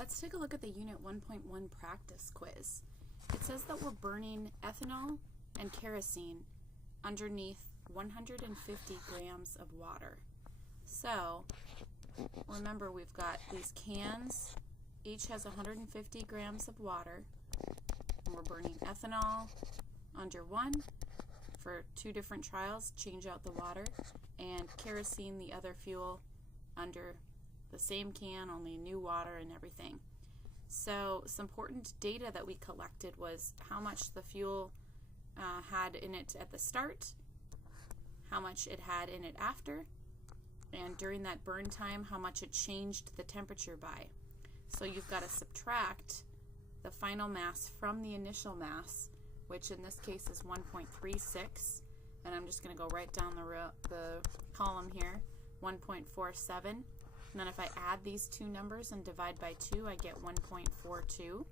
Let's take a look at the Unit 1.1 practice quiz. It says that we're burning ethanol and kerosene underneath 150 grams of water. So remember, we've got these cans, each has 150 grams of water, and we're burning ethanol under one for two different trials, change out the water, and kerosene, the other fuel, under the same can, only new water and everything. So some important data that we collected was how much the fuel had in it at the start, how much it had in it after, and during that burn time, how much it changed the temperature by. So you've got to subtract the final mass from the initial mass, which in this case is 1.36, and I'm just going to go right down the column here, 1.47. And then if I add these two numbers and divide by 2, I get 1.42.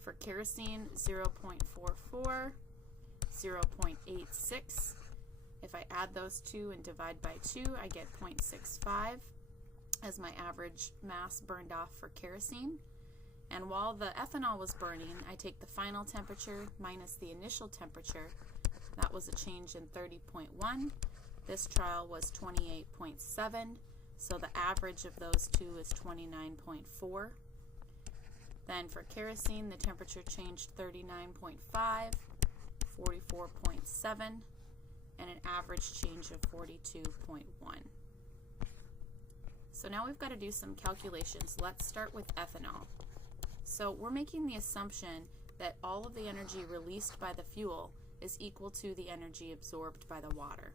For kerosene, 0.44, 0.86. If I add those two and divide by 2, I get 0.65 as my average mass burned off for kerosene. And while the ethanol was burning, I take the final temperature minus the initial temperature. That was a change in 30.1. This trial was 28.7. So the average of those two is 29.4. Then for kerosene, the temperature changed 39.5, 44.7, and an average change of 42.1. So now we've got to do some calculations. Let's start with ethanol. So we're making the assumption that all of the energy released by the fuel is equal to the energy absorbed by the water.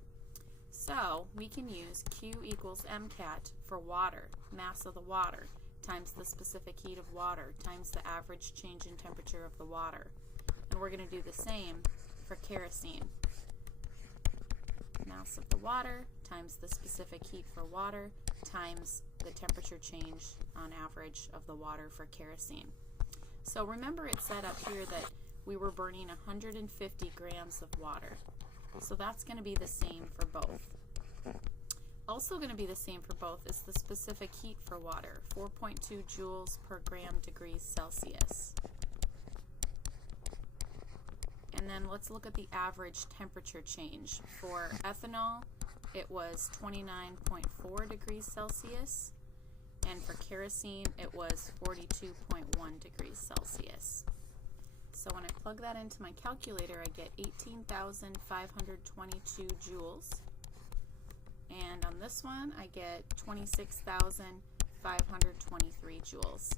So we can use Q equals MCAT for water, mass of the water, times the specific heat of water, times the average change in temperature of the water. And we're going to do the same for kerosene. Mass of the water times the specific heat for water times the temperature change on average of the water for kerosene. So remember, it said up here that we were burning 150 grams of water. So that's going to be the same for both. Also going to be the same for both is the specific heat for water, 4.2 joules per gram degrees Celsius. And then let's look at the average temperature change. For ethanol, it was 29.4 degrees Celsius, and for kerosene, it was 42.1 degrees Celsius. So when I plug that into my calculator, I get 18,522 joules. And on this one, I get 26,523 joules.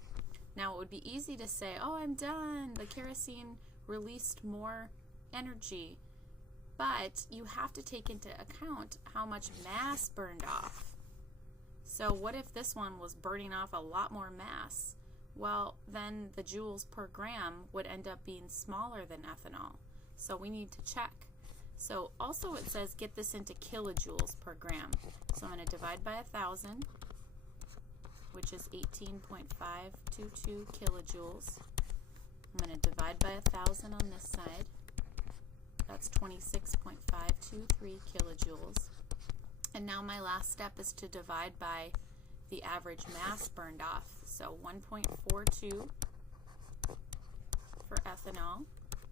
Now it would be easy to say, oh, I'm done. The kerosene released more energy. But you have to take into account how much mass burned off. So what if this one was burning off a lot more mass? Well, then the joules per gram would end up being smaller than ethanol. So we need to check. So also it says get this into kilojoules per gram. So I'm going to divide by 1,000, which is 18.522 kilojoules. I'm going to divide by 1,000 on this side. That's 26.523 kilojoules. And now my last step is to divide by the average mass burned off. So 1.42 for ethanol.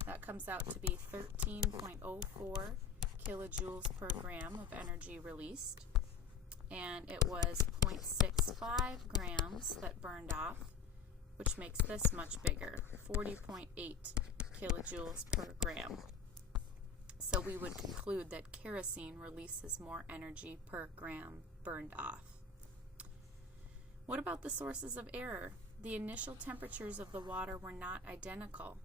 That comes out to be 13.04 kilojoules per gram of energy released. And it was 0.65 grams that burned off, which makes this much bigger, 40.8 kilojoules per gram. So we would conclude that kerosene releases more energy per gram burned off. What about the sources of error? The initial temperatures of the water were not identical.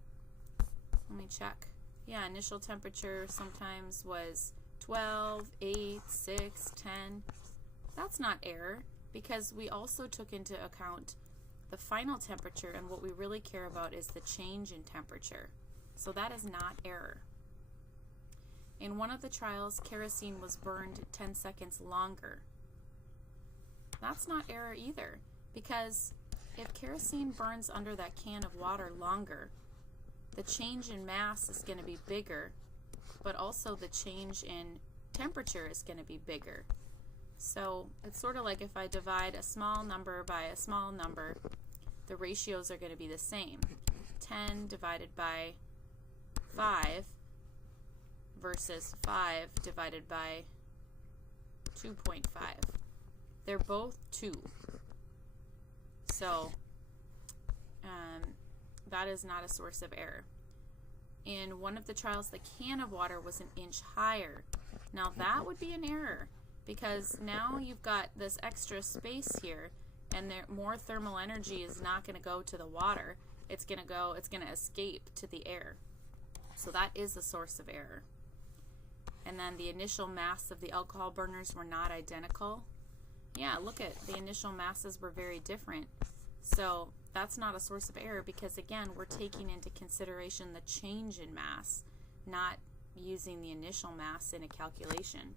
Let me check. Yeah, initial temperature sometimes was 12, 8, 6, 10. That's not error, because we also took into account the final temperature, and what we really care about is the change in temperature. So that is not error. In one of the trials, kerosene was burned 10 seconds longer. That's not error either, because if kerosene burns under that can of water longer, the change in mass is going to be bigger, but also the change in temperature is going to be bigger. So it's sort of like if I divide a small number by a small number, the ratios are going to be the same. 10 divided by 5 versus 5 divided by 2.5. They're both 2. So that is not a source of error. In one of the trials, the can of water was an inch higher. Now that would be an error, because now you've got this extra space here, and more thermal energy is not going to go to the water. It's going to escape to the air. So that is a source of error. And then the initial mass of the alcohol burners were not identical. Yeah, look at the initial masses were very different. So that's not a source of error, because again, we're taking into consideration the change in mass, not using the initial mass in a calculation.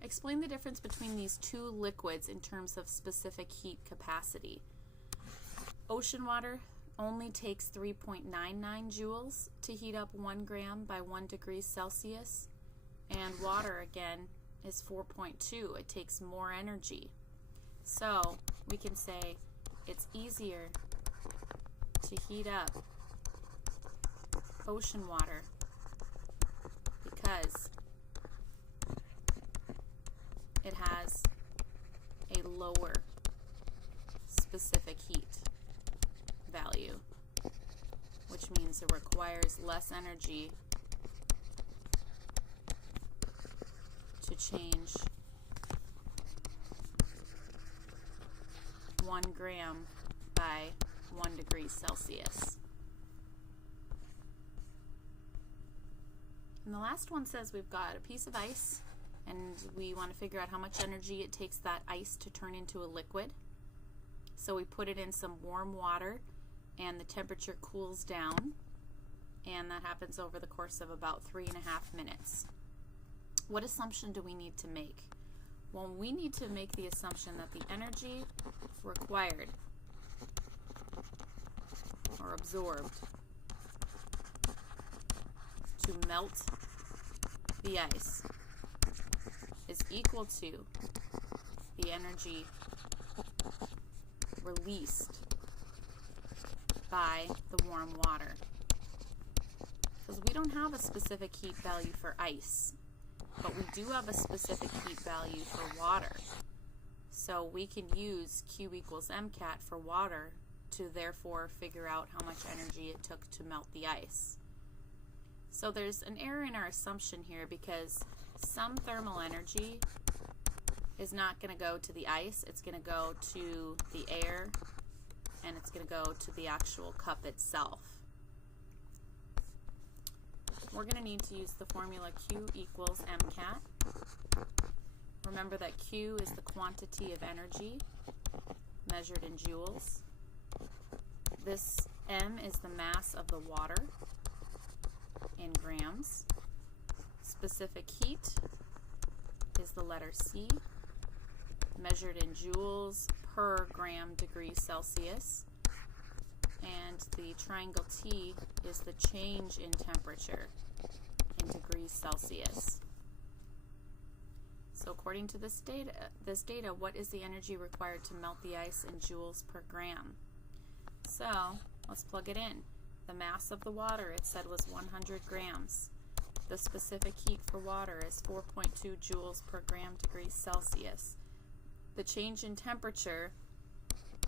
Explain the difference between these two liquids in terms of specific heat capacity. Ocean water only takes 3.99 joules to heat up 1 gram by 1 degree Celsius, and water again is 4.2. It takes more energy. So we can say it's easier to heat up ocean water because it has a lower specific heat value, which means it requires less energy to change 1 gram by 1 degree Celsius. And the last one says we've got a piece of ice, and we want to figure out how much energy it takes that ice to turn into a liquid. So we put it in some warm water, and the temperature cools down, and that happens over the course of about 3.5 minutes. What assumption do we need to make? Well, we need to make the assumption that the energy required or absorbed to melt the ice is equal to the energy released by the warm water. Because we don't have a specific heat value for ice, but we do have a specific heat value for water. So we can use Q equals MCAT for water to therefore figure out how much energy it took to melt the ice. So there's an error in our assumption here, because some thermal energy is not going to go to the ice. It's going to go to the air, and it's going to go to the actual cup itself. We're going to need to use the formula Q equals MCAT. Remember that Q is the quantity of energy measured in joules. This M is the mass of the water in grams. Specific heat is the letter C, measured in joules per gram degree Celsius. And the triangle T is the change in temperature in degrees Celsius. So according to this data, what is the energy required to melt the ice in joules per gram? So let's plug it in. The mass of the water, it said, was 100 grams. The specific heat for water is 4.2 joules per gram degrees Celsius. The change in temperature,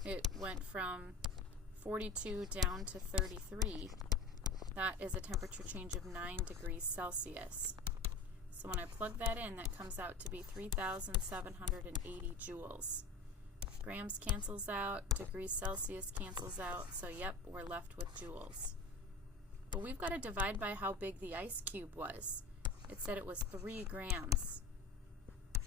it went from 42 down to 33. That is a temperature change of 9 degrees Celsius. So when I plug that in, that comes out to be 3,780 joules. Grams cancels out, degrees Celsius cancels out, so yep, we're left with joules. But we've got to divide by how big the ice cube was. It said it was 3 grams.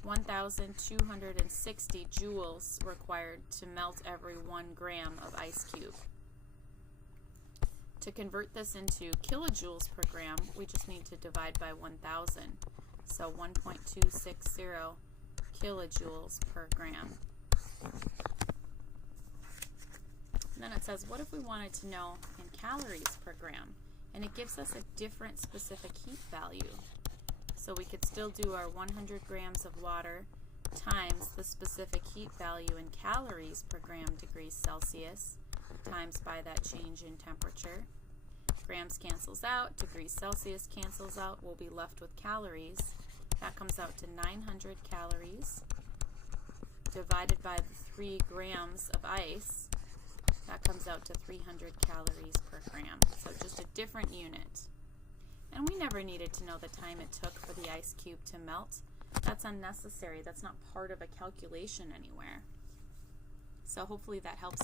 1,260 joules required to melt every 1 gram of ice cube. To convert this into kilojoules per gram, we just need to divide by 1,000. So 1.260 kilojoules per gram. And then it says, what if we wanted to know in calories per gram? And it gives us a different specific heat value. So we could still do our 100 grams of water times the specific heat value in calories per gram degrees Celsius times by that change in temperature. Grams cancels out, degrees Celsius cancels out, we'll be left with calories. That comes out to 900 calories divided by the 3 grams of ice. That comes out to 300 calories per gram. So just a different unit. And we never needed to know the time it took for the ice cube to melt. That's unnecessary. That's not part of a calculation anywhere. So hopefully that helps.